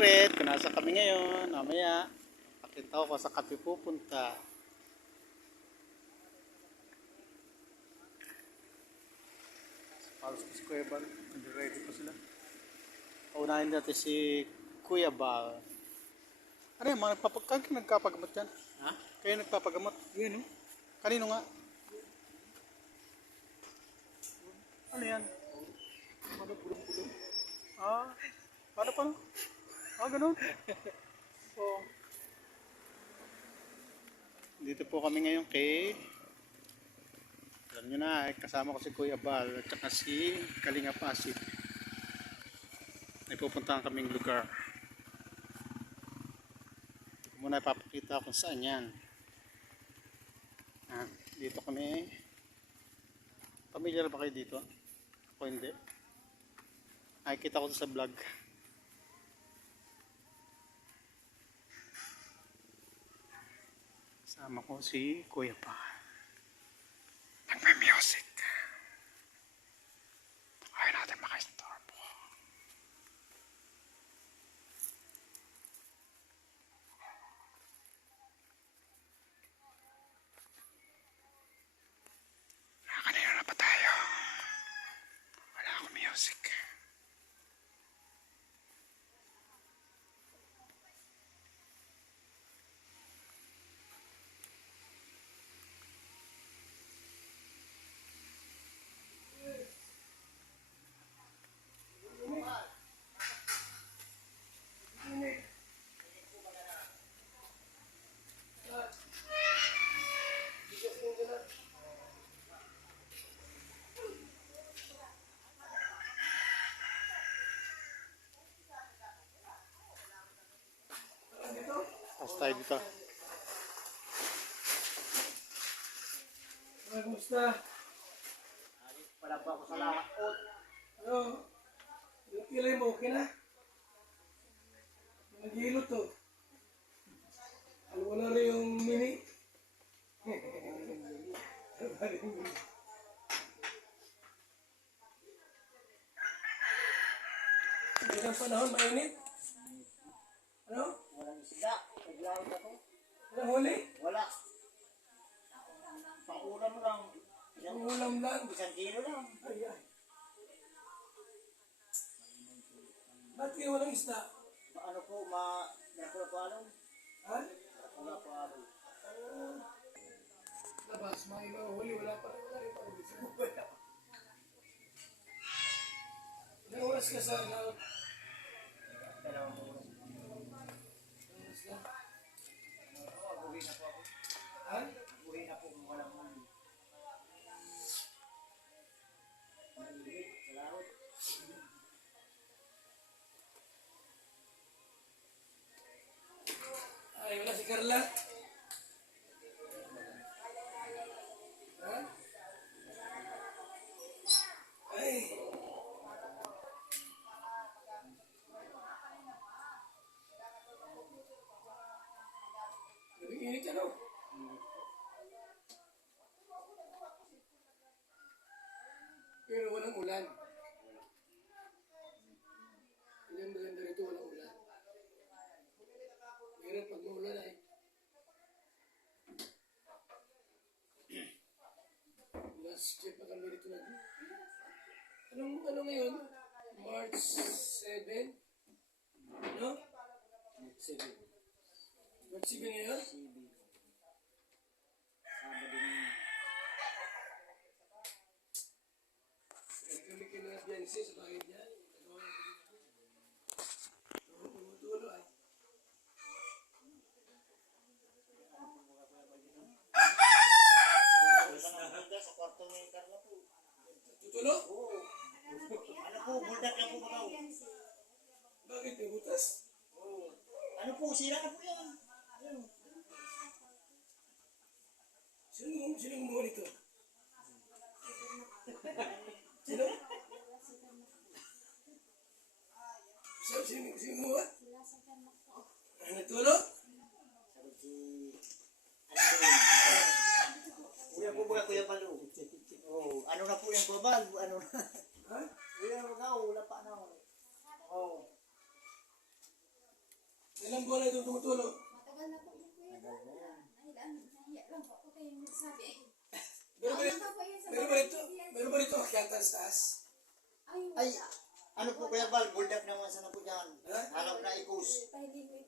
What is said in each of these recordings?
secret kung nasa kami ngayon. Mamaya, pakita ko sa kape pupunta. Palos ko si Kuya Bal. Ready po sila. Paunahin natin si Kuya Bal. Ano yan, mga nagpapagamot yan? Ha? Kayo nagpapagamot? Yun, no? Kanino nga? Ano yan? Ano, pulong-pulong? Ah, paano? Ah, ganun? Oh. Dito po kami ngayon kay... Alam nyo na, kasama ko si Kuya Bal at saka si Kalinga Pasig. May pupuntahan kaming lugar. Muna ipapakita kung saan yan. Ah, dito kami. Familiar ba kayo dito? Ako hindi. Ay, kita ko sa vlog. Kasama ko si Kuya Pa. Nagme-music. Ayaw natin maka-istorbo. Kanina na pa tayo. Wala akong music. Tapos tayo dito. Kamusta? Wala pa ako sa lakot. Ano? Yung kilay mo, okay na? Naghihilo to. Alam mo na rin yung mini? Ilang panahon, mainit? Ano? Walang isda. Naglawag ako. Walang huli? Wala. Pang-ulam lang. Ang ulam lang. 1 kilo lang. Ay, ay. Ba't kayo walang isda? Ano po, nakula po alon? Ha? Nakula po alon. Labas, mga iba huli, wala pa rin huli. Ilang oras ka sa laot? Dalawang oras. Oras na. Buhay na po ako. Ha? Buhay na po kung walang huli. Malimit, salaot. Ay, wala si Carla. Ha? Ay. Nag-iinit ano? Pero walang ulan. Ang ganda rito, walang ulan. Meron pag maulan ay. Last year pa kami rito na. Ano ngayon? March 7? Ano? 7. March 7 ngayon? Sabado na. Kami kina Biancy sa bahay niya. Tumutulo ay. Sa kwarto ni Carla po. Tutulo? Oo. Ano po, buldak lang po ba daw? Bakit may butas? Oo. Ano po, sira na po yan. Ayun. Sino gumawa nito? Sino? Sino gumawa? Natulo? Sabi si... Kuya po ba, Kuya Palo? Oo. Ano na po yung kubal? Ano na? Ha? Kuya, wala pa na. Oo. ilang buwan na itong tumutulog. Matagal na po yung kuya. Nahiya lang po ako kayo nagsabi. Meron ba Ano rito? pa po yan sa Meron ba rito? Meron ba rito? Akyatan sa taas? Ay, ano po Kuya Bal, buldak naman sana po dyan. Hanap na ikus.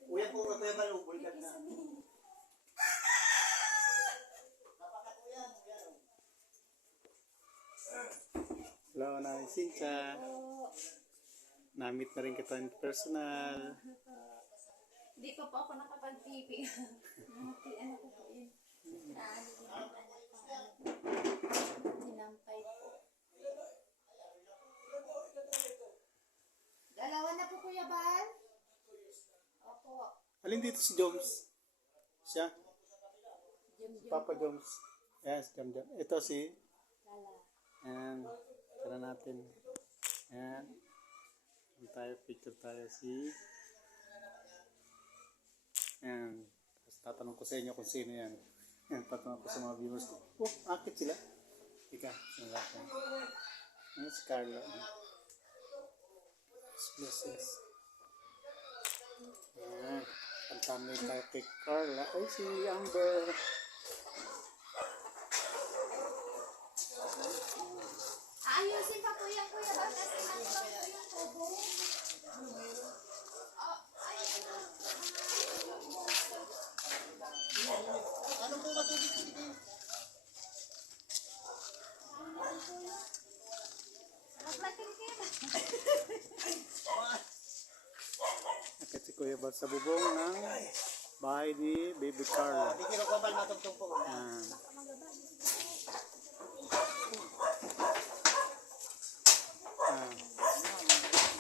Kuya po Kuya Bal, buldak na. Hello, na Cynthia. Namit na rin kita in personal. Hindi pa po ako nakapag-TV. Ano ko po yun. Sinampay po. Dalawa na po Kuya Bal? Opo. Alin dito si Jones? Siya? Jum Papa Jones. Yes, Jom Jom. Ito si... Lala. Ayan. Tara natin. Ayan. Tayo, picture tayo si... Ayan. Tapos tatanong ko sa inyo kung sino yan. Ayan, tatanong ko sa mga viewers ko. Oh, akit sila. Ika, sino natin. Ayan si Carla. Yes. Ayan. Pantamay tayo kay Carla. Ay, si Amber. Ayusin pa po yan Kuya Bal kasi ano lang po yung tubo. Ano po matubig dito? Naglating kita. Akit si Kuya Bal sa bubong ng bahay ni Baby Carla. Hindi kira Kuya Bal matugtog po. Ayan.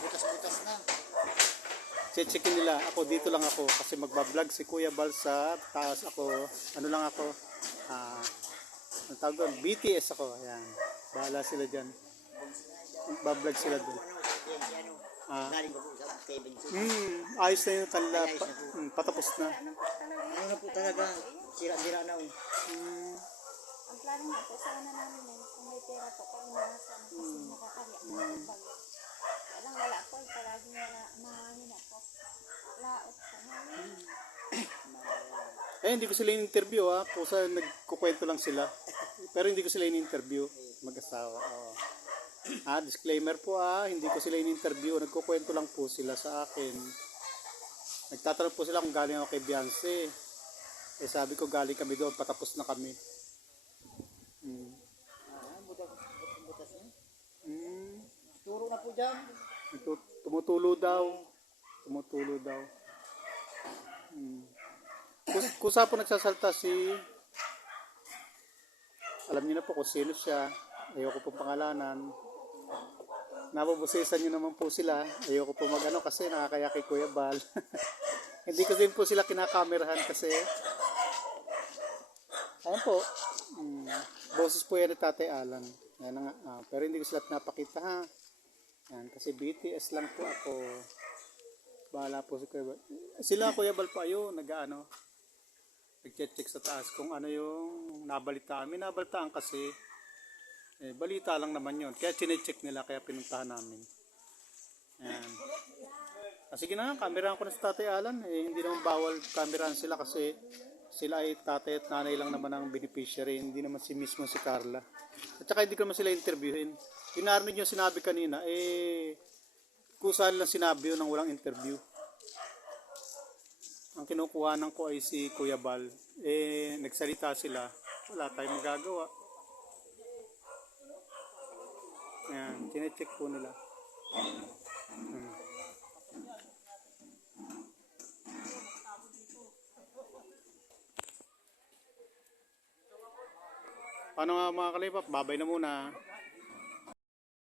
Butas-butas na. Checkin nila. Ako dito lang ako kasi magbablog si Kuya Bal sa taas ako. Ano lang ako? Ang tawag doon? BTS ako. Ayan. Bahala sila dyan. Magbablog sila doon. Ano, galing ko po sa Kevin. Ayos na yun kanila. Patapos na. Ano na po talaga, sira-sira na. Ang plano nga po sana namin yan, kung may pera po kami nasa kasi nakakaya po ng bag. Wala po, palaging mahangin ako. Laot po namin. Eh, hindi ko sila in-interview ha. Pusa nagkukwento lang sila. Pero hindi ko sila in-interview. Mag-asawa. Oo. Disclaimer po hindi ko sila in-interview. Nagkukwento lang po sila sa akin. Nagtatanong po sila kung galing ako kay Beyonce. Eh sabi ko galing kami doon, patapos na kami. Butas na. Mm. Turo na po dyan. Tumutulo daw. Kusa po nagsasalta si... Alam niyo na po kung sino siya. Ayoko pong pangalanan. Nababusisan niyo naman po sila. Ayoko po mag-ano kasi nakakaya kay Kuya Bal. Hindi ko din po sila kinakamerahan kasi... Ayan po. Boses po yan ni Tatay Alan. Yan na nga. Pero hindi ko sila pinapakita ha. Yan, kasi BTS lang po ako. Bahala po si Kuya Bal. Sila Kuya Bal pa yun. Nag-check sa taas kung ano yung nabalitaan. May nabalitaan kasi. Balita lang naman yun. Kaya chinecheck nila. Kaya pinuntahan namin. Yan. Sige na nga. Kamerahan ko na sa Tatay Alan. Hindi naman bawal kamerahan sila kasi sila ay tatay at nanay lang naman ang beneficiary. Hindi naman si mismo si Carla. At saka hindi ko naman sila interviewin. Pinarinig yung sinabi kanina, kusa lang sinabi yun nang walang interview. Ang kinukuhanan ko ay si Kuya Bal. Nagsalita sila. Wala tayong magagawa. Ayan, chinecheck po nila. Paano nga mga kalipap? Babay na muna.